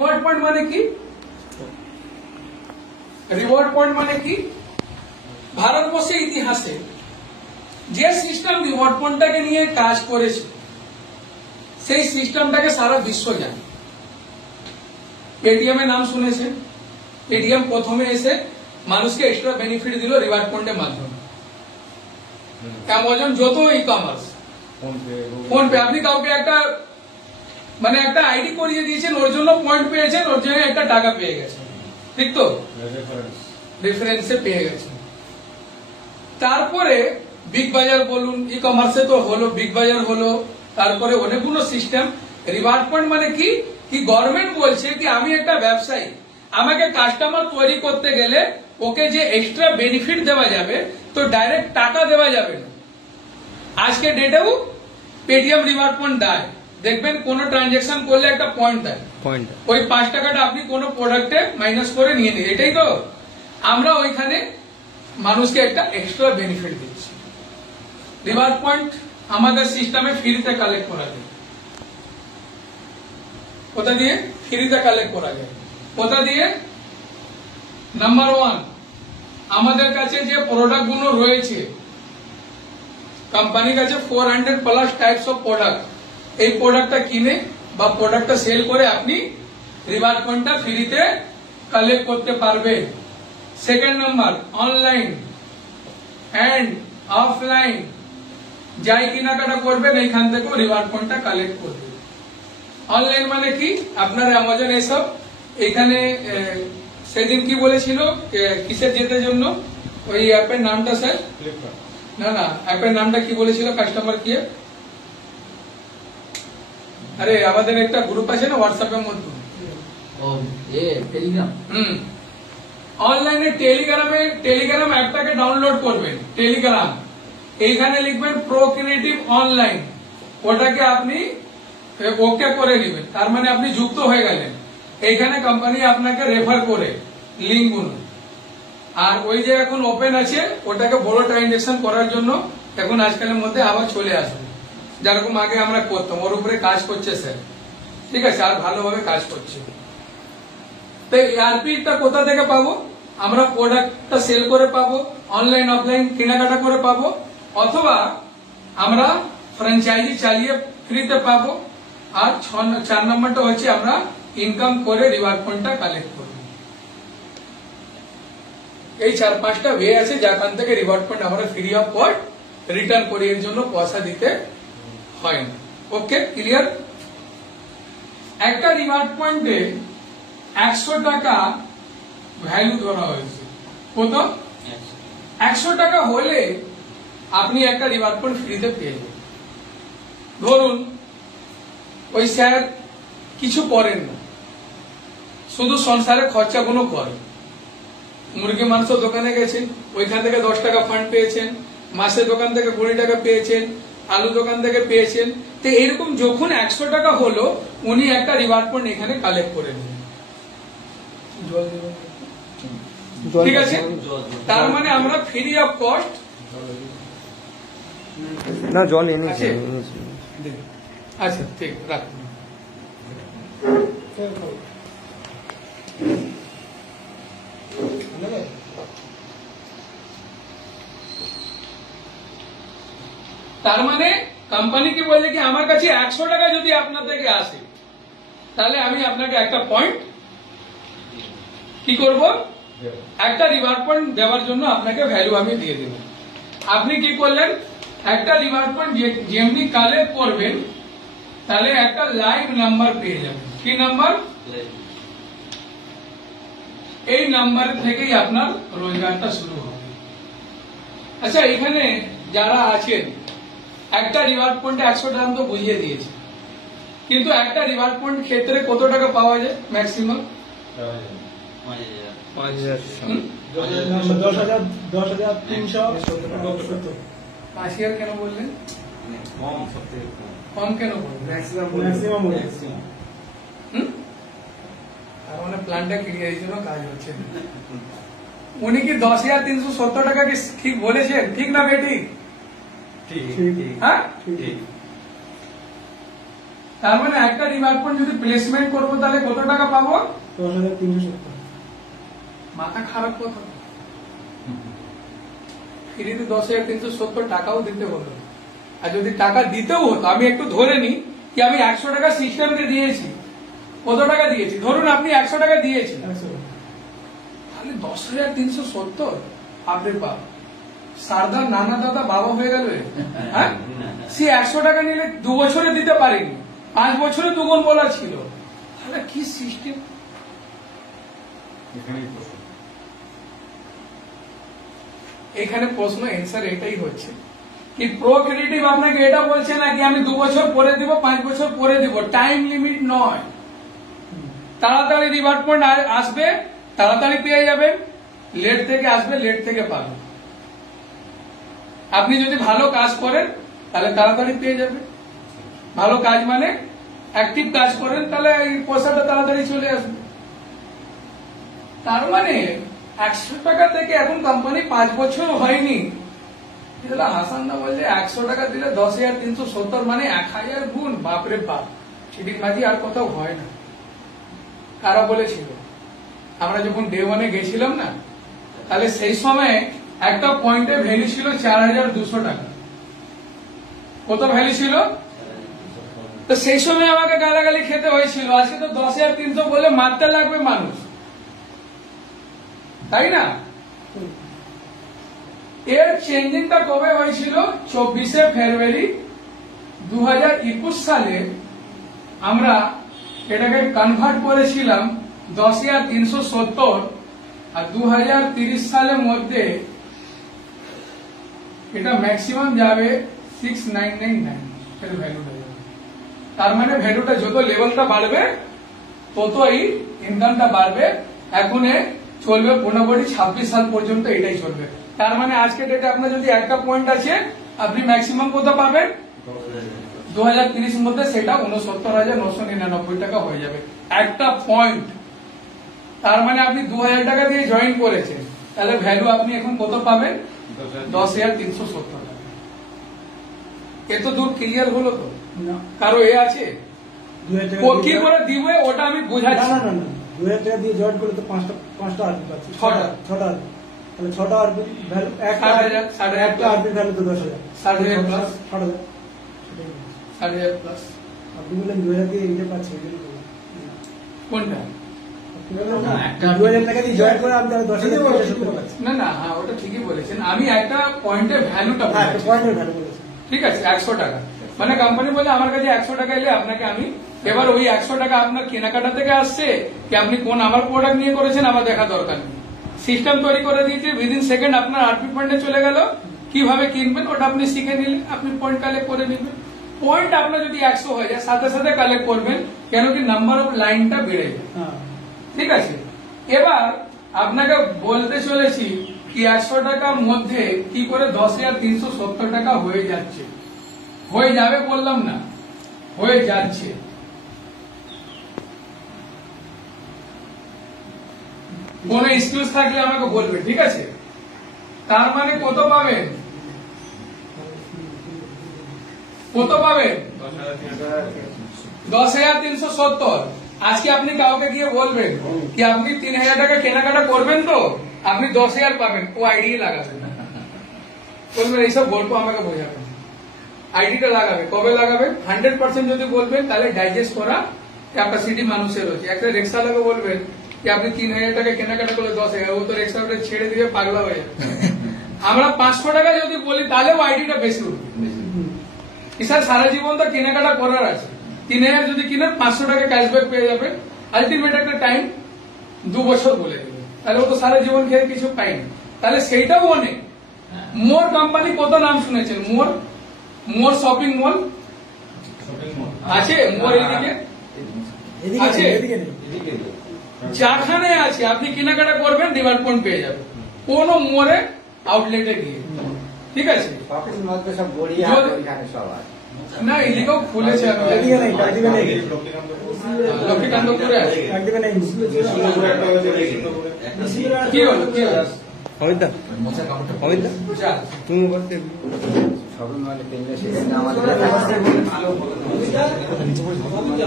Reward point মানে কি? Reward point মানে কি? ভারতবর্ষের ইতিহাসে যে সিস্টেম রিওয়ার্ড পয়েন্টটাকে নিয়ে কাজ করেছে সেই সিস্টেমটাকে সারা বিশ্ব জানে। পেটিএম এর নাম শুনেছেন? পেটিএম প্রথমে এসে মানুষকে এক্সট্রা বেনিফিট দিল রিওয়ার্ড পয়েন্টের মাধ্যমে। অ্যামাজন, যত ই কমার্স, ফোন পে, আপনি কাউকে একটা একটা আইডি করিয়ে দিয়েছেন, ওর জন্য পয়েন্ট পেয়েছেন, ওর জন্য একটা টাকা পেয়ে গেছেন, ঠিক তো? রেফারেন্সে পেয়ে গেছেন। তারপরে বিগ বাজার বলুন, ই কমার্সে তো হলো, বিগ বাজার হলো, তারপরে অনেকগুলো সিস্টেম। রিওয়ার্ড পয়েন্ট মানে কি? গভর্নমেন্ট বলছে কি আমি একটা ব্যবসায়ী, আমাকে কাস্টমার তৈরি করতে গেলে ওকে যে এক্সট্রা বেনিফিট দেওয়া যাবে, তো ডাইরেক্ট টাকা দেওয়া যাবে না। আজকে ডেটেও পেটিএম রিওয়ার্ড পয়েন্ট দেয়। দেখবেন কোন ট্রানজেকশন করলে একটা পয়েন্ট দেয়, ওই 5 টাকাটা আপনি কোন প্রোডাক্টে মাইনাস করে নিয়ে নিন। এটাই তো আমরা ওইখানে মানুষকে একটা এক্সট্রা বেনিফিট দিচ্ছি। রিওয়ার্ড পয়েন্ট আমাদের সিস্টেমে ফ্রিতে কালেক্ট করা যায়। কোথা দিয়ে ফ্রিতে কালেক্ট করা যায়? কোথা দিয়ে? নাম্বার 1, আমাদের কাছে যে প্রোডাক্ট গুলো রয়েছে, কোম্পানির কাছে 400+ টাইপস অফ প্রোডাক্ট, এই প্রোডাক্টটা কিনে বা প্রোডাক্টটা সেল করে আপনি রিওয়ার্ড পয়েন্টটা ফ্রিতে কালেক্ট করতে পারবেন। Second number, online and offline যাই কেনাকাটা করবেন এইখান থেকেও রিওয়ার্ড পয়েন্টটা কালেক্ট করবে। অনলাইন মানে কি? আপনার অ্যামাজন এসব এখানে সেদিন কি বলেছিল, কিসের জেতার জন্য ওই অ্যাপের নামটা স্যার? না, অ্যাপের নামটা কি বলেছিল কাস্টমার কেয়ার? আরে আমাদের একটা গ্রুপ আছে না হোয়াটসঅ্যাপের মধ্যে, টেলিগ্রাম। অনলাইনে টেলিগ্রাম অ্যাপটাকে ডাউনলোড করবেন। টেলিগ্রাম এইখানে লিখবেন প্রো ক্রিয়েটিভ অনলাইন, ওটাকে আপনি ওকে করে নেবেন, তার মানে আপনি যুক্ত হয়ে গেলেন। এইখানে কোম্পানি আপনাকে রেফার করে লিঙ্কগুলো। আর ওই যে এখন ওপেন আছে, ওটাকে বড় ট্রানজেকশন করার জন্য এখন আজকালের মধ্যে আবার চলে আসবে, যেরকম আগে আমরা করতাম। ওর উপরে কাজ করছে স্যার, ঠিক আছে, আর ভালোভাবে কাজ করছে। তো ইআরপিটা কোথা থেকে পাবো? আমরা প্রোডাক্টটা সেল করে পাবো, অনলাইন অফলাইন কেনাকাটা করে পাবো, অথবা আমরা ফ্র্যাঞ্চাইজি চালিয়ে ফ্রিতে পাবো। আর 4 নম্বরটা হচ্ছে আমরা ইনকাম করে রিওয়ার্ড পয়েন্টটা কালেক্ট করবো। এই 4-5টা ওয়ে আছে যেখান থেকে রিওয়ার্ড পয়েন্ট আমরা ফ্রি অফ কস্ট রিটার্ন করি, এর জন্য পয়সা দিতে হয় না। ওকে, ক্লিয়ার? একটা রিওয়ার্ড পয়েন্টে 100 টাকা ভ্যালু ধরা হয়েছে। কত? 100 টাকা হলে আপনি একটা রিওয়ার্ড পয়েন্ট ফ্রিতে পেয়ে যাবেন। ধরুন ওই স্যার কিছু করেন না, শুধু সংসারের খরচাগুলো করেন। মুরগি মাংস দোকানে গেছেন, ওইখান থেকে 10 টাকা ফান্ড পেয়েছেন, মাছের দোকান থেকে 20 টাকা পেয়েছেন, আলু দোকান থেকে পেয়েছেন। তো এরকম যখন 100 টাকা হলো, উনি একটা রিওয়ার্ড পয়েন্ট এখানে কালেক্ট করে নেবেন। ঠিক আছে, তার মানে আমরা ফ্রি অফ কস্ট না জল এনেছি। আচ্ছা ঠিক রাখুন। তার মানে কোম্পানি কি বলছে কি আমার কাছে 100 টাকা যদি আপনার থেকে আসে, তাহলে আমি আপনাকে একটা পয়েন্ট কি করব, একটা রিওয়ার্ড পয়েন্ট দেওয়ার জন্য আপনাকে ভ্যালু আমি দিয়ে দেব। আপনি কি করলেন, একটা রিওয়ার্ড পয়েন্ট যেমনি কালেক্ট করবেন, তাহলে একটা লাইভ নাম্বার পেয়ে যাবেন। কি নাম্বার? এই নাম্বার থেকেই আপনার রোজগারটা শুরু হবে। আচ্ছা, এখানে যারা আছেন, একটা রিওয়ার্ড পয়েন্টে 100 টাকা তো বুঝিয়ে দিয়েছে, কিন্তু একটা রিওয়ার্ড পয়েন্ট ক্ষেত্রে কত টাকা পাওয়া যায় ম্যাক্সিমাম? 10,370। 80 কেন বললেন? কম কেন বললেন? ম্যাক্সিমাম। তার মানে প্ল্যানটা ক্লিয়ার, এই জন্য কাজ হচ্ছে। উনি কি 10,370 টাকা কি ঠিক বলেছেন? ঠিক না বেঠিক? ঠিক। হ্যাঁ, তার মানে একটা রিভার্ট পয়েন্ট যদি প্লেসমেন্ট করবো তাহলে কত টাকা পাবো? 10,370। মাথা খারাপ কথা, ফ্রিতে 10,370 টাকাও দিতে হলো। আর যদি টাকা দিতেও হতো, আমি একটু ধরে নিই কি আমি 100 টাকা সিস্টেমকে দিয়েছি, কত টাকা দিয়েছি? ধরুন আপনি 100 টাকা দিয়েছেন, তাহলে 10,370 আপনি বাপ সারদা নানা দাদা বাবা হয়ে গেল। হ্যাঁ, সে 100 টাকা নিলে 2 বছরে দিতে পারেনি, 5 বছরে দুগুণ বলা ছিল, তাহলে কি সিস্টেম? এখানে প্রশ্ন অ্যান্সার এটাই হচ্ছে কি প্রো ক্রেডিটিভ আপনাকে এটা বলছে না কি আমি 2 বছর পরে দিব, 5 বছর পরে দিব, টাইম লিমিট নয়। তাড়াতাড়ি রিভার্ট পয়েন্ট আসবে, তাড়াতাড়ি পেয়ে যাবেন, লেট থেকে আসবে, লেট থেকে পাবেন। আপনি যদি ভালো কাজ করেন তাহলে তাড়াতাড়ি পেয়ে যাবেন, ভালো কাজ মানে অ্যাক্টিভ কাজ করেন তাহলে এই পয়সাটা তাড়াতাড়ি চলে আসবে। তার মানে 100 টাকা থেকে এখন কোম্পানি 5 বছর হয়নি, হাসান না বলছে 100 টাকা দিলে 10,370 মানে 1000 গুণ। বাপরে বাপ, চিটিংবাজি আর কোথাও হয় না। কারা বলেছিল? আমরা যখন ডে 1-এ গেছিলাম না, তাহলে সেই সময় একটা পয়েন্টের ভ্যালু ছিল 4,200 টাকা। কত ভ্যালু ছিল? তো সেই সময় আমাকে গালাগালি খেতে হয়েছিল। আজকে তো 10,300 বলে মারতে লাগবে মানুষ, তাই না? এর চেঞ্জিংটা কবে হয়েছিল? 24শে ফেব্রুয়ারি 2021 সালে আমরা এটাকে কনভার্ট করেছিলাম 10,370, আর 2030 সালের মধ্যে এটা ম্যাক্সিমাম যাবে 6,999 এর ভ্যালুটা যাবে। তার মানে ভ্যালুটা যত লেভেলটা বাড়বে ততই ইনকামটা বাড়বে। এখন চলবে 25-26 সাল পর্যন্ত এটাই চলবে। তার মানে আজকে ডেটে আপনার যদি একটা পয়েন্ট আছে, আপনি ম্যাক্সিমাম কত পাবেন? 2030 মধ্যে সেটা 69,999 টাকা হয়ে যাবে একটা পয়েন্ট। তার মানে আপনি 2,000 টাকা দিয়ে জয়েন করেছেন, তাহলে ভ্যালু আপনি এখন কত পাবেন? 10,370 টাকা। এত দূর ক্লিয়ার হলো তো? কারো এ আছে কি করে দিবে ওটা আমি বোঝাচ্ছি। 2,000 টাকা দিয়ে জয়েন করলে তো 5টা আরপি পাচ্ছি, 6টা তাহলে 6টা আরপি ভ্যালু 1,000 আরপি ভ্যালু তো 10,000, 60,000 প্লাস 60,000 প্লাস। আপনি বললেন 2,000 দিয়ে এটা পাচ্ছি, কোনটা? 2,000 টাকা দিয়ে জয়েন করে আমি 10,000 পাচ্ছি। না না, হ্যাঁ ওটা ঠিকই বলেছেন। আমি একটা পয়েন্টের ভ্যালুটা পয়েন্টের ভ্যালু বলেছি, ঠিক আছে 100 টাকা। মানে কোম্পানি বলে আমার কাছে 100 টাকা এলে আপনাকে আমি, এবার ওই 100 টাকা আপনার কেনাকাটা থেকে আসছে কি আপনি কোন আমার প্রোডাক্ট নিয়ে করেছেন আমার দেখা দরকার নেই। সিস্টেম তৈরি করে দিয়েছে, উইদিন সেকেন্ড আপনার আরপি পয়েন্টে চলে গেল। কিভাবে কিনবেন ওটা আপনি শিখে নিলেন, আপনি পয়েন্ট কালেক্ট করে নেবেন। পয়েন্ট আপনার যদি 100 হয়ে যায় সাথে সাথে কালেক্ট করবেন, কেন কি নাম্বার অফ লাইনটা বেড়ে যায়। ঠিক আছে, এবার আপনাকে বলতে চলেছি কি 100 টাকার মধ্যে কি করে 10,370 টাকা হয়ে যাচ্ছে। হয়ে যাবে বললাম না, হয়ে যাচ্ছে। কোন এক্সকিউজ থাকলে আমাকে বলবে, ঠিক আছে? তার মানে কত পাবেন? কত পাবেন? 10,370। আজকে আপনি কাউকে গিয়ে বলবেন কি আপনি 3,000 টাকা কেনাকাটা করবেন তো আপনি 10,000 পাবেন, ও আইডি লাগাবেন। বলবেন এইসব গল্প আমাকে বোঝাবেন। আইডিটা লাগাবে, কবে লাগাবে? 100% যদি বলবেন তাহলে ডাইজেস্ট করা ক্যাপাসিটি মানুষের রয়েছে। একটা রিক্সা লাগে বলবেন কি আপনি 3,000 টাকা কেনাকাটা করলে 10,000, ও তো রিক্সাটা ছেড়ে দিয়ে পাগলা হয়ে যাবে। আমরা 500 টাকা যদি বলি তাহলেও আইডিটা বেশি উঠবে। স্যার সারা জীবন তো কেনাকাটা করার আছে, 3,000 যদি কিনেন 500 টাকা ক্যাশব্যাক পেয়ে যাবেন। আলটিমেট একটা টাইম 2 বছর বলে দেবে, তাহলে ও তো সারা জীবন খেয়ে কিছু পাইনি। তাহলে সেইটাও অনেক। মোর কোম্পানি কত নাম শুনেছেন? মোর শপিং মল আছে, মোর এদিকে আছে, যেখানে আছে আপনি কেনাকাটা করবেন রিভার্ট পয়েন্ট পেয়ে যাবেন কোন মোড়ে আউটলেটে গিয়ে। ঠিক আছে, না এদিকেও খুলেছে, লক্ষ্মীকান্তপুরে কি হলো? কি হলো? তুমি বলতে শপিং মলে কিনলে সেখানে আমাদের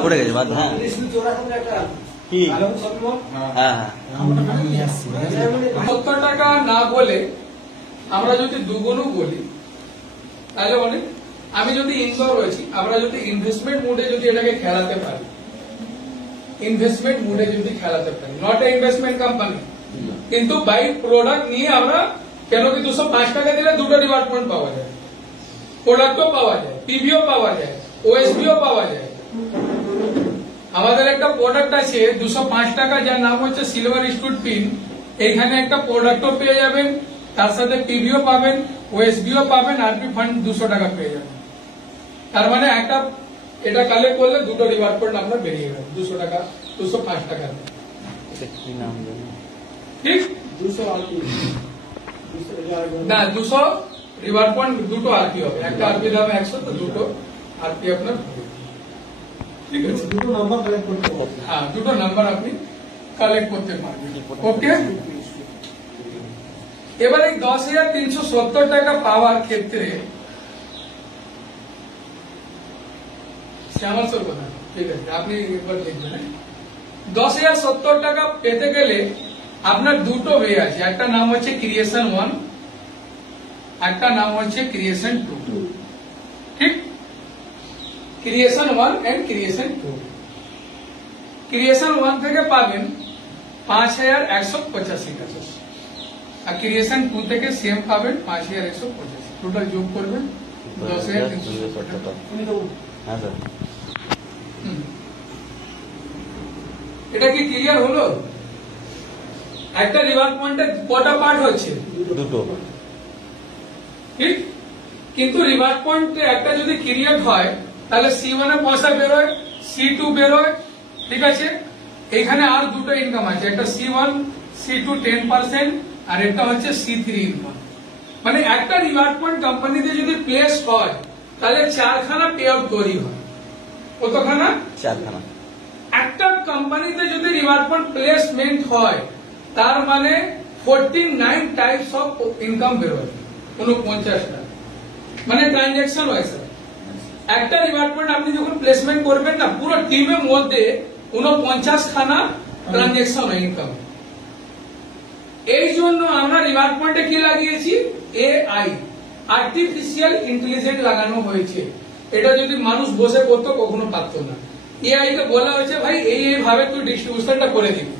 পড়ে গেছে বাদ। হ্যাঁ কি হ্যাঁ হ্যাঁ 70 টাকা না বলে আমরা যদি দুগুণও বলি তাহলে অনেক। আমি যদি ইনডোর রয়েছি, আমরা যদি ইনভেস্টমেন্ট মুডে যদি এটাকে খেলাতে পারি, ইনভেস্টমেন্ট মুডে যদি খেলাতে পারি, নট এ ইনভেস্টমেন্ট কোম্পানি, কিন্তু বাই প্রোডাক্ট নিয়ে আমরা, কেন কি 205 টাকা দিলে দুটো রিওয়ার্ড পয়েন্ট পাওয়া যায়, প্রোডাক্টও পাওয়া যায়, পিভিও পাওয়া যায়, ওএসবিও পাওয়া যায়। আমাদের একটা প্রোডাক্ট আছে 205 টাকা, যার নাম হচ্ছে সিলভার স্টুড পিন। এইখানে একটা প্রোডাক্টও পেয়ে যাবেন, তার সাথে পিভিও পাবেন, ওএসবিও পাবেন, আরপি ফান্ড 200 টাকা পেয়ে যাবেন। তার মানে একটা এটা কালেক্ট করলে দুটো রিওয়ার্ড পয়েন্ট আপনার বেরিয়ে গেল 200 টাকা, 205 টাকা। কি নাম জানি ঠিক 200 আরপি না, 200 রিওয়ার্ড পয়েন্ট, দুটো আরপি হবে, একটা আরপি দাম 100, তো দুটো আরপি আপনার হবে। ঠিক আছে, দুটো নাম্বার কালেক্ট করতে হবে। হ্যাঁ, দুটো নাম্বার আপনি কালেক্ট করতে পারবেন। ওকে, এবার এই 10,370 টাকা পাওয়ার ক্ষেত্রে শ্যামাল স্যার কথা, ঠিক আছে, আপনি একবার দেখবেন। 10,070 টাকা পেতে গেলে আপনার দুটো ওয়ে আছে, একটা নাম হচ্ছে ক্রিয়েশন 1, একটা নাম হচ্ছে ক্রিয়েশন 2। ঠিক, ক্রিয়েশন 1 এন্ড ক্রিয়েশন 2। ক্রিয়েশন 1 থেকে পাবেন 5,185 টাকা, আর ক্রিয়েশন 2 থেকে সেম পাবেন 5,185। টোটাল যোগ করবেন 10,370 টাকা। হ্যাঁ স্যার। এটা কি ক্লিয়ার হলো? একটা রিওয়ার্ড পয়েন্টে কটা পার্ট হচ্ছে? দুটো। ঠিক, কিন্তু রিওয়ার্ড পয়েন্ট একটা যদি ক্রিয়েট হয় তাহলে C1 এ পয়সা বেরোয়, C2 বেরোয়। ঠিক আছে, এখানে আর দুটো ইনকাম আছে, একটা C1, C2 10%, আর একটা হচ্ছে C3 ইনকাম। মানে একটা রিওয়ার্ড পয়েন্ট কোম্পানিতে যদি প্লেস হয় তাহলে 4খানা পে আউট তৈরি হয়। কতখানা? 4খানা। একটা কোম্পানিতে যদি রিওয়ার্ড পয়েন্ট প্লেসমেন্ট হয় তার মানে 49 টাইপস অফ ইনকাম বেরোয়, 49টা, মানে ট্রানজাকশন হয় স্যার। একটা রিওয়ার্ড পয়েন্ট আপনি যখন প্লেসমেন্ট করবেন না, পুরো টিমের মধ্যে 49খানা ট্রানজাকশন হয় ইনকাম। এই জন্য আমরা রিওয়ার্ড পয়েন্টে কি লাগিয়েছি? AI, আর্টিফিশিয়াল ইন্টেলিজেন্স লাগানো হয়েছে। এটা যদি মানুষ বসে করতো কখনো পারতো না। AI কে বলা হয়েছে ভাই এইভাবে তুই ডিস্ট্রিবিউশনটা করে দিবি,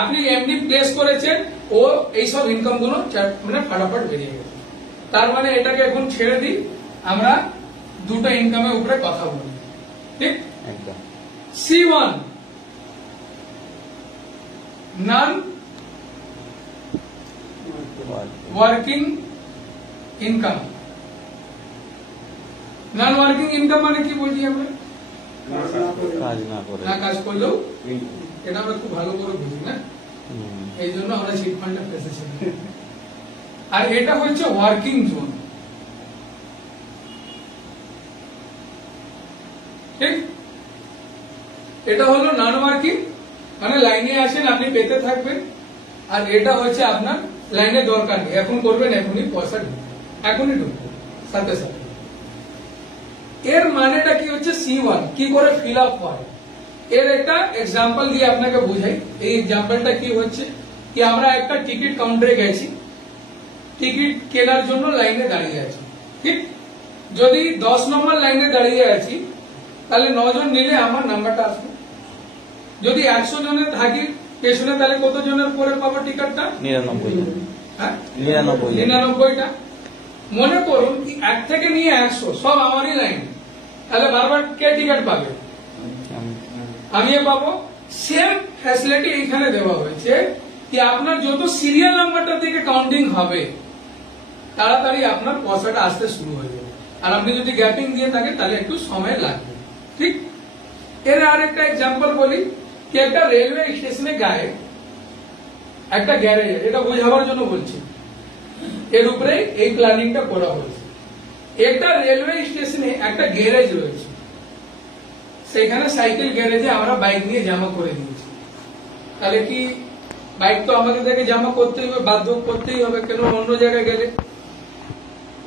আপনি এমনি প্লেস করেছেন, ও এইসব ইনকাম গুলো মানে ফাটাফাট বেরিয়ে গেছে। তার মানে এটাকে এখন ছেড়ে দিই, আমরা দুটো ইনকামের উপরে কথা বলি। ঠিক, একদম। C1 নন ওয়ার্কিং ইনকাম। নন ওয়ার্কিং ইনকাম মানে কি বলছি আমরা? কাজ না করে। না কাজ করলেও, এটা আমরা খুব ভালো করে বুঝি না, এই জন্য আমরা চিট ফান্ডে ফেসেছি। আর এটা হচ্ছে ওয়ার্কিং জোন। ঠিক, এটা হলো নন ওয়ার্কিং, মানে লাইনে আছেন আপনি পেতে থাকবেন, আর এটা হচ্ছে আপনার লাইনে দরকার নেই, এখন করবেন, এখনই পয়সা ঢুকবে, এখনই ঢুকবে সাথে সাথে। এর মানেটা কি হচ্ছে? C1 কি করে ফিল আপ হয়, এর একটা এক্সাম্পল দিয়ে আপনাকে বুঝাই। এই এক্সাম্পলটা কি হচ্ছে কি, আমরা একটা টিকিট কাউন্টারে গেছি, টিকিট কেনার জন্য লাইনে দাঁড়িয়ে আছি। ঠিক, যদি 10 নম্বর লাইনে দাঁড়িয়ে আছি তাহলে 9 জন নিলে আমার নাম্বারটা আসবে। যদি 100 জনের থাকি পেছনে তাহলে কত জনের পরে পাবো টিকিটটা? 99। হ্যাঁ, 99টা। মনে করুন 1 থেকে নিয়ে 100 সব আমারই লাইন, তাহলে বারবার কে টিকিট পাবে? আমিও পাবো। সেম ফ্যাসিলিটি এখানে দেওয়া হয়েছে কি আপনার যত সিরিয়াল নাম্বারটা থেকে কাউন্টিং হবে তাড়াতাড়ি আপনার পয়সাটা আসতে শুরু হয়ে যাবে। আর আপনি যদি গ্যাপিং দিয়ে থাকে তাহলে একটু সময় লাগবে। ঠিক, এর আর একটা এক্সাম্পল বলি কি, একটা রেলওয়ে স্টেশনে গায়ে একটা গ্যারেজ, এটা বোঝাবার জন্য বলছি, এর উপরে এই প্ল্যানিংটা করা হয়েছে। একটা রেলওয়ে স্টেশনে একটা গ্যারেজ রয়েছে, সেখানে সাইকেল গ্যারেজে আমরা বাইক নিয়ে জমা করে দিয়েছি। তাহলে কি বাইক তো আমাদের থেকে জমা করতেই হবে, বাধ্য করতেই হবে, কেন অন্য জায়গায় গেলে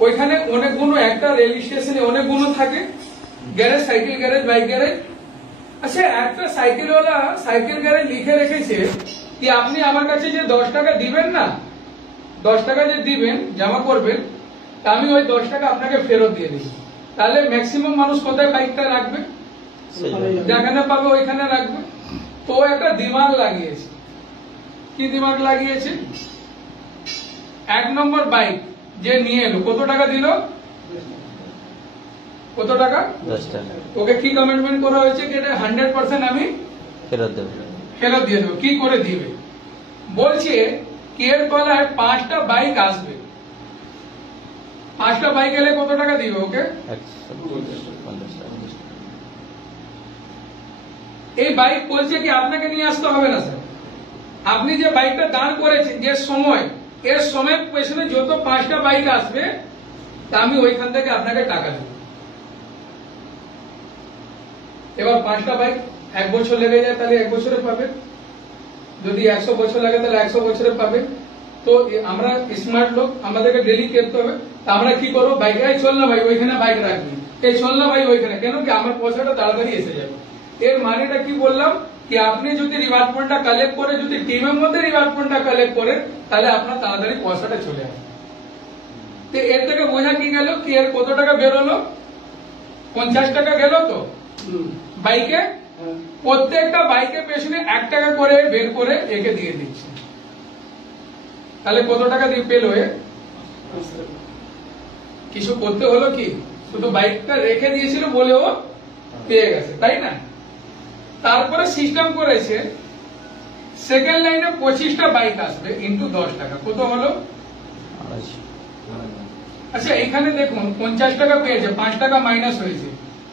ওইখানে অনেকগুলো, একটা রেল স্টেশনে অনেকগুলো থাকে garage, cycle garage, bike garage. আচ্ছা, একটা সাইকেলওয়ালা সাইকেল গ্যারেজ লিখে রেখেছে কি আপনি আমার কাছে যে 10 টাকা দিবেন না, 10 টাকা যে দিবেন জমা করবেন, তা আমি ওই 10 টাকা আপনাকে ফেরত দিয়ে দিই। তাহলে ম্যাক্সিমাম মানুষ কোথায় বাইকটা রাখবে? যেখানে পাবে ওইখানে রাখবে। তো একটা দিমাগ লাগিয়েছে। কি দিমাগ লাগিয়েছে? 1 নম্বর বাইক যে নিয়ে এলো, কত টাকা দিল? কত টাকা? 10 টাকা ওকে কি কমিটমেন্ট করা হয়েছে কি এটা 100% আমি ফেরত দেবো। ফেরত দিয়ে দেবো। কি করে দিবে? বলছে কি এর তলায় 5টা বাইক আসবে, 5টা বাইক এলে কত টাকা দিবে ওকে? 150 টাকা। এই বাইক বলছে কি আপনাকে নিয়ে আসতে হবে না স্যার, আপনি যে বাইকটা দাঁড় করেছেন যে সময়, এর সময় পেছনে যত 5টা বাইক আসবে তা আমি ওইখান থেকে আপনাকে টাকা দেব। এবার 5টা বাইক 1 বছর লেগে যায় তাহলে 1 বছরে পাবে, যদি 100 বছর লাগে তাহলে 100 বছরে পাবে। তো আমরা স্মার্ট লোক, আমাদেরকে ডেলি করতে হবে। তা আমরা কি করবো? বাইক, এই চল না ভাই ওইখানে বাইক রাখবি, এই চল না ভাই ওইখানে, কেন কি আমার পয়সাটা তাড়াতাড়ি এসে যাবে। এর মানেটা কি বললাম কি আপনি যদি রিওয়ার্ড পয়েন্টটা কালেক্ট করে, যদি টিমের মধ্যে রিওয়ার্ড পয়েন্টটা কালেক্ট করে, তাহলে আপনার তাড়াতাড়ি পয়সাটা চলে আসবে। তো এর থেকে বোঝা কি গেল কি এর কত টাকা বেরোলো? 50 টাকা গেল তো বাইকে, প্রত্যেকটা বাইকের পেছনে 1 টাকা করে বের করে একে দিয়ে দিচ্ছে। তাহলে কত টাকা দিয়ে পেল? কিছু করতে হলো কি? শুধু বাইকটা রেখে দিয়েছিল বলেও পেয়ে গেছে, তাই না? তারপরে সিস্টেম করেছে সেকেন্ড লাইনে 25টা বাইক আসবে ইন্টু 10 টাকা, কত হলো? 250। আচ্ছা, এখানে দেখুন 50 টাকা পেয়েছে, 5 টাকা মাইনাস হয়েছে,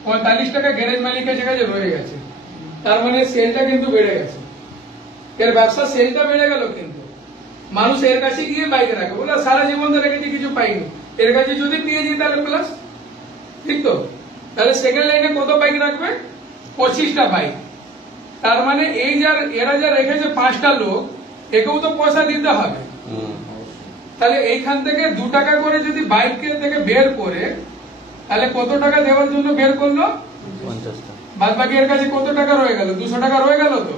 45 টাকা গ্যারেজ মালিকের কাছে রয়ে গেছে। তার মানে সেলটা কিন্তু বেড়ে গেছে, এর ব্যবসা সেলটা বেড়ে গেল। কিন্তু মানুষ এর কাছে গিয়ে বাইক রাখে, বলে সারা জীবন তো রেখেছি কিছু পাইনি, এর কাছে যদি পেয়েছি তাহলে প্লাস, ঠিক তো? তাহলে সেকেন্ড লাইনে কত বাইক রাখবে? 25টা বাইক। তার মানে এই এরা যা রেখেছে 5টা লোক, একেও তো পয়সা দিতে হবে। তাহলে এইখান থেকে 2 টাকা করে যদি বাইক থেকে বের করে, তাহলে কত টাকা দেওয়ার জন্য বের করলো? 50 টাকা। বাদ বাকি এর কাছে কত টাকা রয়ে গেল? 200 টাকা রয়ে গেল। তো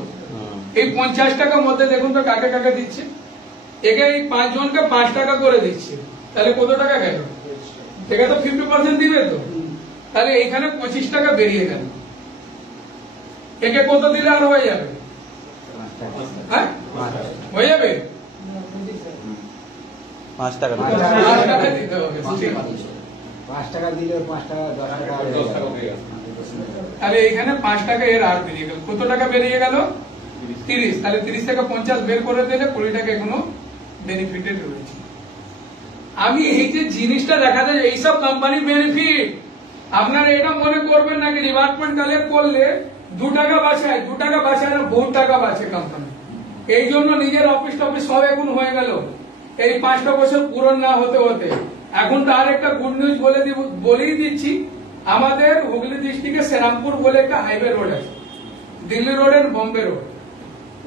এই 50 টাকার মধ্যে দেখুন তো কাকে কাকে দিচ্ছে। একে এই 5 জনকে 5 টাকা করে দিচ্ছে, তাহলে কত টাকা গেল? একে তো 50% দিবে তো, তাহলে এইখানে 25 টাকা বেরিয়ে গেল। একে কত দিলে আর হয়ে যাবে? হ্যাঁ, হয়ে যাবে। 5 টাকা। 5 টাকা দিতে হবে। 5 টাকা দিলে 5 টাকা 10 টাকা তাহলে এখানে 5 টাকা এর আর বেরিয়ে গেল। কত টাকা বেরিয়ে গেল? 30। তাহলে 30 থেকে 50 বের করে দিলে 20 টাকা এখনো বেনিফিটেড রয়েছে। আমি এই যে জিনিসটা দেখা যায় এইসব কোম্পানি বেনিফিট, আপনারা এটা মনে করবেন না কি রিওয়ার্ড পয়েন্ট কালেক্ট করলে 2 টাকা বাঁচায়, 2 টাকা বাঁচায় না, বহু টাকা বাঁচে কোম্পানি। এই জন্য নিজের অফিস টফিস সব এখন হয়ে গেল এই 5টা বছর পূরণ না হতে হতে। এখন তার একটা গুড নিউজ বলেই দিচ্ছি, আমাদের হুগলি ডিস্ট্রিক্টে শ্রীরামপুর বলে একটা হাইওয়ে রোড আছে, Delhi road and Bombay road.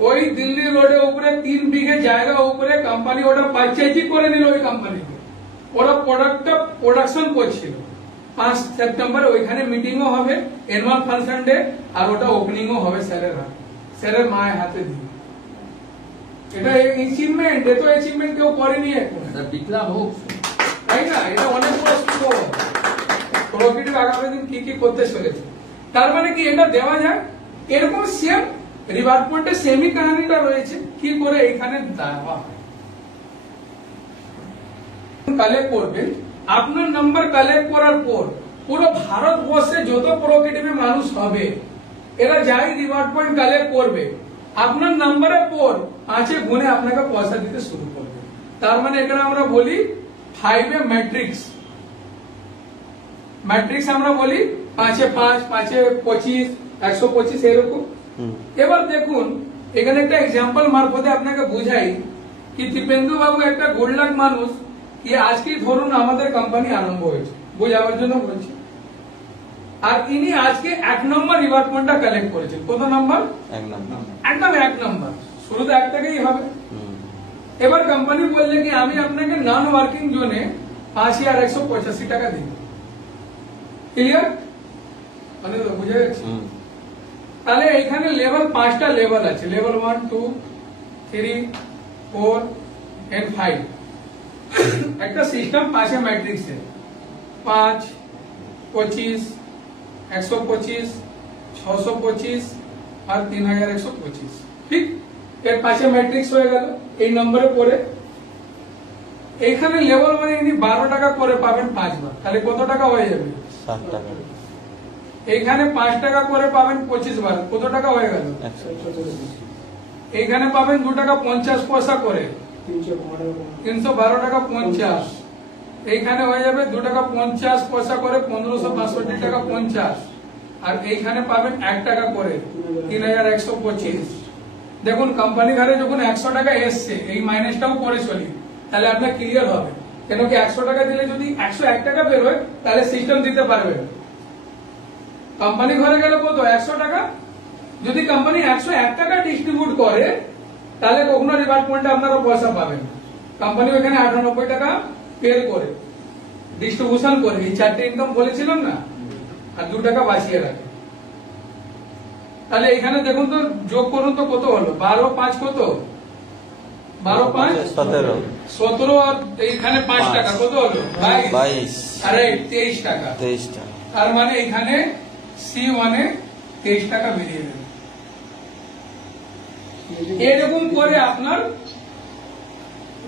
ওই দিল্লি রোডের উপরে 3 বিঘে জায়গা উপরে কোম্পানি ওটা পারচেজি করে নিল। ওই কোম্পানিকে ওরা প্রোডাক্টটা প্রোডাকশন করছিল। 5 সেপ্টেম্বর ওইখানে মিটিংও হবে, অ্যানুয়াল ফাংশন ডে, আর ওটা ওপেনিংও হবে স্যারের মায়ের হাতে দিয়ে। এটা অ্যাচিভমেন্ট, এত অ্যাচিভমেন্ট কেউ করেনি এখন, বিপ্লব হোক, তাই না? এটা অনেক বড় স্কোপ। প্রকৃতির আগামী দিন কি কি করতে চলেছে, তার মানে কি এটা দেওয়া যায়। এরকম সেম রিওয়ার্ড পয়েন্টে সেমি কাহিনীটা রয়েছে, কি করে এখানে দেওয়া হয়। কালেক্ট করবেন, আপনার নাম্বার কালেক্ট করার পর পুরো ভারতবর্ষে যত প্রকৃতির মানুষ হবে এরা যাই রিওয়ার্ড পয়েন্ট কালেক্ট করবে, আপনার নাম্বারের পর 5 গুণে আপনাকে পয়সা দিতে শুরু করবে। তার মানে এখানে আমরা বলি 5 ম্যাট্রিক্স। ম্যাট্রিক্স আমরা বলি 5 এ 5, 5 এ 25, 125 এরকম। এবার দেখুন এখানে একটা এক্সাম্পল মারফতে আপনাকে বুঝাই কি দীপেন্দু বাবু একটা গুড লাক মানুষ, কি আজকে ধরুন আমাদের কোম্পানি আরম্ভ হয়েছে, বোঝাবার জন্য বলছি। আর ইনি আজকে 1 নম্বর রিওয়ার্ড পয়েন্টটা কালেক্ট করেছেন। কত নম্বর? 1 নম্বর। একদম 1 নম্বর, শুরুতে 1 থেকেই হবে। এবার কোম্পানি বললে কি আমি আপনাকে নন ওয়ার্কিং জোনে 5,185 টাকা দিন। ক্লিয়ার? মানে তো বুঝে গেছে? তাহলে এখানে লেভেল 5টা লেভেল আছে, লেভেল 1 2 3 4 and 5। একটা সিস্টেম পাশে ম্যাট্রিক্সে 5 25 125 625 আর 3125, ঠিক? এর পাশে ম্যাট্রিক্স হয়ে গেল এই নম্বরে পড়ে। এখানে লেভেল মানে ইনি 12 টাকা করে পাবেন 5 বার, তাহলে কত টাকা হয়ে যাবে? 7 টাকা। এখানে 5 টাকা করে পাবেন 25 বার, কত টাকা হয়ে গেল? 100। এখানে পাবেন 2 টাকা 50 পয়সা করে, 312 টাকা 50। এইখানে হয়ে যাবে 2 টাকা 50 পয়সা করে, 1562 টাকা 50। আর এইখানে পাবেন 1 টাকা করে, 3125। দেখুন কোম্পানি ঘরে যখন 100 টাকা এসছে, এই মাইনাসটাও করে চলি, তাহলে আপনার ক্লিয়ার হবে। কেন কি 100 টাকা দিলে যদি 101 টাকা বেরোয়, তাহলে সিস্টেম দিতে পারবে। কোম্পানি ঘরে গেলে কত? 100 টাকা। যদি কোম্পানি 101 টাকা ডিস্ট্রিবিউট করে, তাহলে কখনো রিভার্স পয়েন্টে আপনারা পয়সা পাবেন। কোম্পানি ওখানে 98 টাকা পে করে ডিস্ট্রিবিউশন করে, এই 4টে ইনকাম বলেছিলাম না, আর 2 টাকা বাঁচিয়ে রাখে। তাহলে এখানে দেখুন তো, যোগ করুন তো কত হলো? 12 5 কত? 12 5 17। আর এইখানে 5 টাকা কত হলো? 22। আরে 23 টাকা। 23 টাকা। তার মানে এখানে C1 এ 23 টাকা বেরিয়ে যাবে। এরকম করে আপনার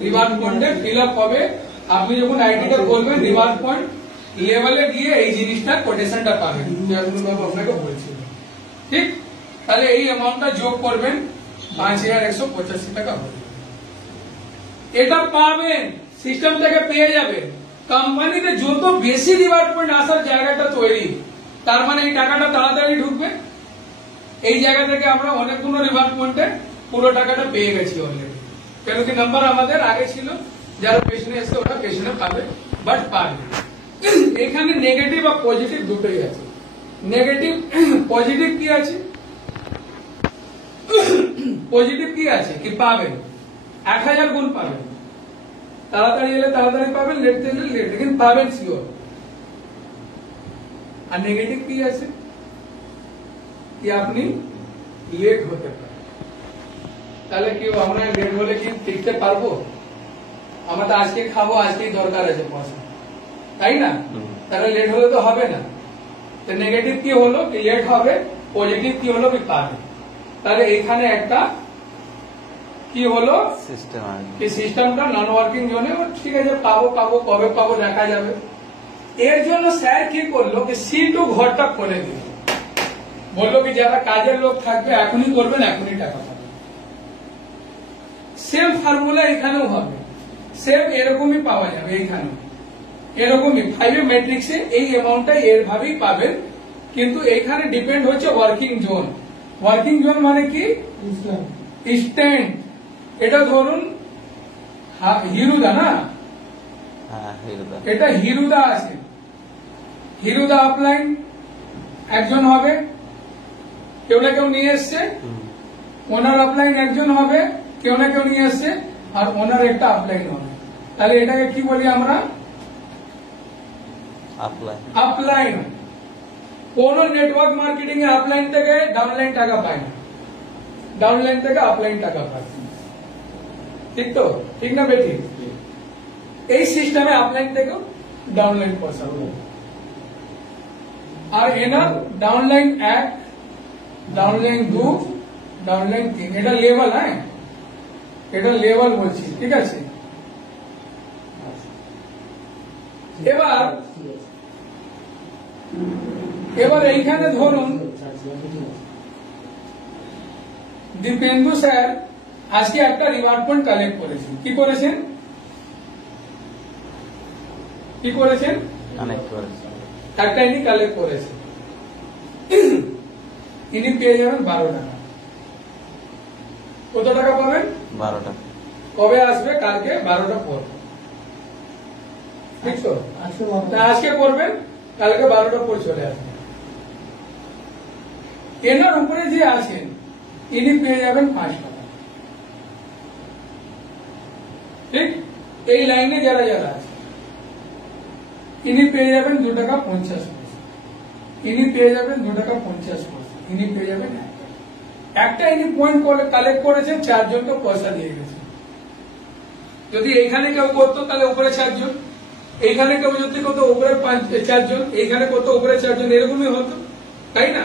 রিভার্স পয়েন্টে ফিল আপ হবে। আপনি যখন আইডিটা করবেন, রিভার্স পয়েন্ট লেভেলে গিয়ে এই জিনিসটা কোটেশনটা পাবেন, যেমন আপনাকে বলছিলাম, ঠিক? তাহলে এই অ্যামাউন্টটা যোগ করবেন, 5,185 টাকা হবে। এটা পাবেন, সিস্টেম থেকে পেয়ে যাবেন। কোম্পানিতে যত বেশি রিভার্স পয়েন্ট আসার জায়গাটা তৈরি, তার মানে এই টাকাটা তাড়াতাড়ি ঢুকবে। এই জায়গা থেকে আমরা অনেকগুলো রিভার্স পয়েন্টে পুরো টাকাটা পেয়ে গেছি অলরেডি। কেন কি নাম্বার আমাদের আগে ছিল, যারা পেছনে এসে ওরা পেছনে পাবে, বাট পাবে। এখানে নেগেটিভ আর পজিটিভ দুটোই আছে। নেগেটিভ পজিটিভ কি আছে? পজিটিভ কি আছে? কি পাবেন 1000 গুণ পাবেন, তাড়াতাড়ি এলে তাড়াতাড়ি পাবেন, লেট দিলে লেট, কিন্তু পাবেন শিওর। আর নেগেটিভ কি আছে? কি আপনি লেট হতে পারেন। তাহলে কি আমরা লেট হলে কি টিকতে পারবো? আমরা তো আজকে খাবো, আজকেই দরকার আছে পয়সা, তাই না? তাহলে লেট হলে তো হবে না। তো নেগেটিভ কি হলো? কি লেট হবে। পজিটিভ কি হলো? কি পাবে। তাহলে এখানে একটা কি হলো? সিস্টেম আছে। এই সিস্টেমটা নন ওয়ার্কিং জোনে, ঠিক আছে, পাবো পাবো, কবে পাবো দেখা যাবে। এর জন্য স্যার কি করলো? কি C2 ঘরটা খুলে দিল, বললো কি যারা কাজের লোক থাকবে এখনই করবেন, এখনই টাকা পাবেন। সেম ফর্মুলা এখানেও হবে, সেম এরকমই পাওয়া যাবে। এইখানে এরকমই 5 ম্যাট্রিক্সে এই অ্যামাউন্টটা এর ভাবেই পাবেন, কিন্তু এইখানে ডিপেন্ড হচ্ছে ওয়ার্কিং জোন। ওয়ার্কিং জোন মানে কি? স্ট্যান্ড। এটা ধরুন হিরুদা, না? হ্যাঁ, হিরোদা। এটা হিরুদা আছে, হিরুদা আপলাইন একজন হবে, কেউ না কেউ নিয়ে এসছে। ওনার আপলাইন একজন হবে, কেউ না কেউ নিয়ে এসছে। আর ওনার একটা আপলাইন হবে। তাহলে এটাকে কি বলি আমরা? আপলাইন। আপলাইন। কোন নেটওয়ার্ক মার্কেটিং এ আপলাইন থেকে ডাউনলাইন টাকা পায় না, ডাউনলাইন থেকে আপলাইন টাকা পায়, ঠিক তো? ঠিক না বেটি? এই সিস্টেমে আপলাইন থেকেও ডাউনলাইন পয়সা হবে। আর এনার ডাউনলাইন 1, ডাউনলাইন 2, ডাউনলাইন 3, এটা লেভেল। হ্যাঁ, এটা লেভেল বলছি, ঠিক আছে? এবার এইখানে ধরুন দীপেন্দু স্যার আজকে একটা রিওয়ার্ড পয়েন্ট কালেক্ট করেছেন। কি করেছেন? কি করেছেন? কানেক্ট করেছে। একটা ইনি কালেক্ট করেছেন, ইনি পেয়ে যাবেন 12 টাকা। কত টাকা পাবেন? 12 টাকা। কবে আসবে? কালকে 12টা পর, ঠিক তো? আজকে করবেন, কালকে 12টা পর চলে আসবে। এনার উপরে যে আছেন ইনি পেয়ে যাবেন 5 টাকা, ঠিক? এই লাইনে যারা যারা আছে ইনি পেয়ে যাবেন 2 টাকা 50 পয়সা, ইনি পেয়ে যাবেন 2 টাকা 50 পয়সা, ইনি পেয়ে যাবেন 1 টাকা। একটা ইনি পয়েন্ট কালেক্ট করেছেন, 4 জনকে পয়সা দিয়ে গেছে। যদি এইখানে কেউ করতো তাহলে উপরে 4 জন, এইখানে কেউ যদি করতো উপরে 4 জন, এইখানে করতো উপরে 4 জন, এরকমই হতো, তাই না?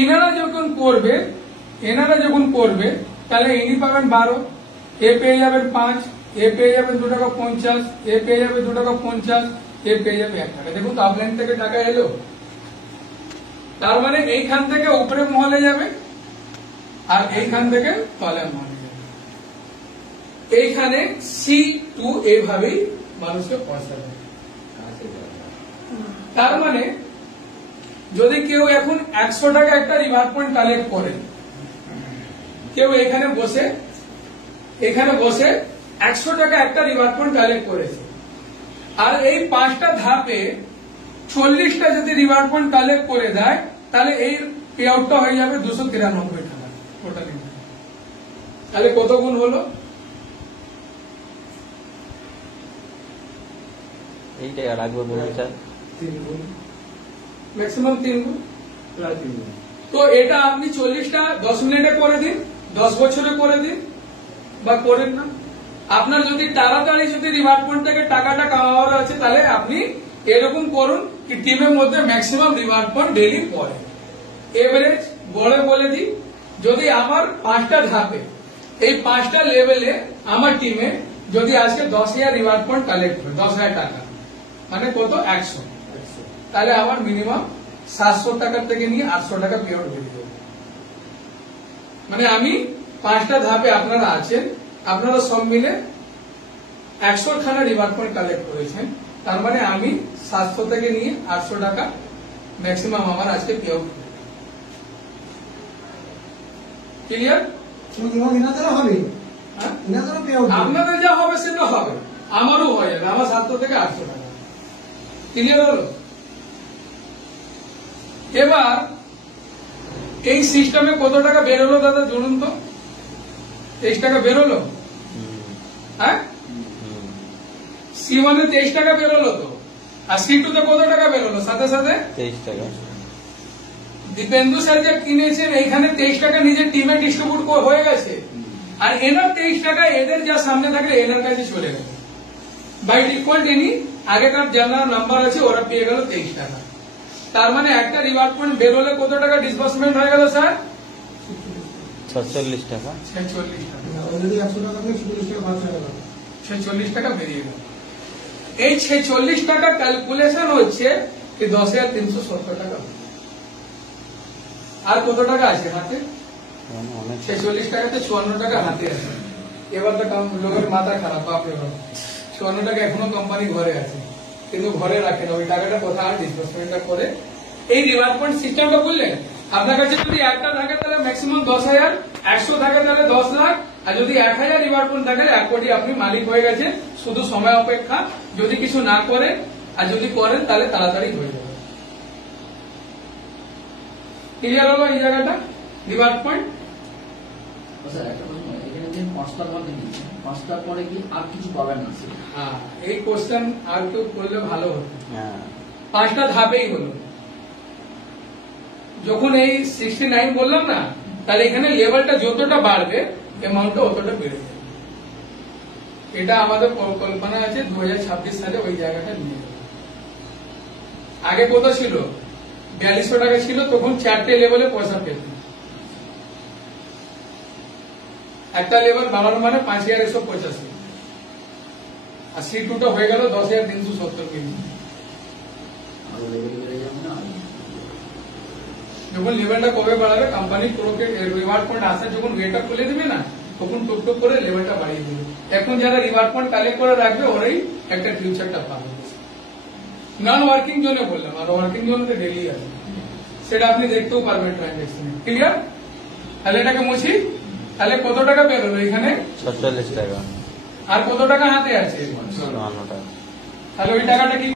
এনারা যখন করবে তাহলে ইনি পাবেন 12, এ পেয়ে যাবেন 5, এ পেয়ে যাবেন 2 টাকা 50, এ পেয়ে যাবে 2 টাকা 50, এ পেয়ে যাবে 1 টাকা। দেখুন তো আপলাইন থেকে টাকা এলো, তার মানে এইখান থেকে উপরে মহলে যাবে আর এইখান থেকে তলের মহলে যাবে। এইখানে C2 এইভাবেই মানুষকে পয়সা দেবে। তার মানে যদি কেউ এখন 100 টাকা একটা রিওয়ার্ড পয়েন্ট কালেক্ট করে, কেউ এখানে বসে 100 টাকা একটা রিওয়ার্ড পয়েন্ট কালেক্ট করেছে, আর এই 5টা ধাপে 40টা যদি রিওয়ার্ড পয়েন্ট কালেক্ট করে দেয়, তাহলে এই পে আউটটা হয়ে যাবে 293 টাকা টোটাল। তাহলে কত গুণ হলো? এই টাকা রাখবো বলুন স্যার। 3 গুণ, ম্যাক্সিমাম 3 গুণ। প্রায় 3 গুণ। তো এটা আপনি 40টা 10 মিনিটে করে দিন, 10 বছরে করে দিন, বা করেন না। আপনার যদি তাড়াতাড়ি যদি রিওয়ার্ড পয়েন্ট থেকে টাকাটা কামাবার আছে, তাহলে আপনি এরকম করুন কি টিমের মধ্যে ম্যাক্সিমাম রিওয়ার্ড পয়েন্ট ডেইলি পড়ে। এভারেজ বলে দিই, যদি আমার 5টা ধাপে এই 5টা লেভেলে আমার টিমে যদি আজকে 10,000 রিওয়ার্ড পয়েন্ট কালেক্ট হয়, 10,000 টাকা মানে কত? 100, তাহলে আমার মিনিমাম 700 টাকার থেকে নিয়ে 800 টাকা পে আউট বেরিয়ে যাবে। মানে আমি 5টা ধাপে আপনারা আছেন, আপনারা সব মিলে 100 খানা রিওয়ার্ড পয়েন্ট কালেক্ট করেছেন, তার মানে আমি 700 থেকে নিয়ে 800 টাকা ম্যাক্সিমাম আমার আজকে পে আউট। ক্লিয়ার? ইনাদেরও হবে, হ্যাঁ, ইনাদেরও পে আউট। আপনাদের যা হবে সেটা হবে, আমারও হয়ে যাবে, আমার 700 থেকে 800 টাকা। ক্লিয়ার হলো? এবার এই সিস্টেমে কত টাকা বেরোলো দাদা জুড়ুন তো? 23 টাকা বেরোলো, হ্যাঁ? C1 এ 23 টাকা বেরোলো তো, আর C2 তে কত টাকা বেরোলো সাথে সাথে? 23 টাকা। দীপেন্দু স্যার যে কিনেছেন এইখানে 23 টাকা নিজের টিমে ডিস্ট্রিবিউট হয়ে গেছে, আর এনার 23 টাকা এদের যা সামনে থাকলে এনার কাছে চলে গেছে। বাই ডিফল্ট ইনি আগেকার যারা নাম্বার আছে ওরা পেয়ে গেল 23 টাকা। তার মানে একটা রিওয়ার্ড পয়েন্ট বেরোলে কত টাকা ডিসবার্সমেন্ট হয়ে গেল স্যার? 46 টাকা। 46 টাকা। অলরেডি 100 টাকা থেকে 40 টাকা বাদ হয়ে গেল। 46 টাকা বেরিয়ে গেল। এই 46 টাকা ক্যালকুলেশন হচ্ছে 10,370 টাকা। আর কত টাকা আছে হাতে? অনেক 46 টাকাতে 54 টাকা হাতে আছে। এবার তো লোকের মাথা খারাপ, বাপরে বাপ, 54 টাকা এখনো কোম্পানি ঘরে আছে, কিন্তু ঘরে রাখে না, ওই টাকাটা কোথায় ডিসবার্সমেন্টটা করে। এই রিওয়ার্ড পয়েন্ট সিস্টেমটা বুঝলেন? আপনার কাছে যদি একটা থাকে তাহলে ম্যাক্সিমাম 10,000, 100 থাকে তাহলে 10 লাখ, আর যদি 1,000 রিওয়ার্ড পয়েন্ট থাকে 1 কোটি আপনি মালিক হয়ে গেছে। শুধু সময় অপেক্ষা, যদি কিছু না করেন, আর যদি করেন তাহলে তাড়াতাড়ি হয়ে যাবে। ক্লিয়ার হলো এই জায়গাটা রিওয়ার্ড পয়েন্ট? স্যার একটা প্রশ্ন, এখানে যে 5টার মধ্যে নিচ্ছে, 5টার পরে কি আর কিছু পাবেন না স্যার? হ্যাঁ, এই কোশ্চেন আর কেউ করলে ভালো হতো। হ্যাঁ 5টা ধাপেই হলো। যখন এই 69 বললাম না, তাহলে এখানে লেভেলটা যতটা বাড়বে অ্যামাউন্টটা অতটা বেড়ে যাবে। এটা আমাদের পরিকল্পনা আছে 2026 সালে ওই জায়গাটা নিয়ে যাবে। আগে কত ছিল? 4200 টাকা ছিল, তখন 4টে লেভেলে পয়সা পেত। একটা লেভেল বাড়ানো মানে 5,185, আর C2টা হয়ে গেল 10,370 কেজি। আরো লেভেল বেড়ে যাবে না? যখন লেভেলটা কবে বাড়াবে, কোম্পানি পুরোকে রিওয়ার্ড পয়েন্ট আসা যখন ওয়েটা খুলে দেবে না, তখন টুকটুক করে লেভেলটা বাড়িয়ে দেবে। এখন যারা রিওয়ার্ড পয়েন্ট কালেক্ট করে রাখবে ওরাই একটা ফিউচারটা পাবে। নন ওয়ার্কিং জোনে বললাম, আর ওয়ার্কিং জোনে তো ডেলি আছে, সেটা আপনি দেখতেও পারবেন ট্রানজাকশনে। ক্লিয়ার? তাহলে এটাকে মুছি। তাহলে কত টাকা বেরোলো এখানে? 46 টাকা। আর কত টাকা হাতে আছে? 54 টাকা। তাহলে ওই টাকাটা কি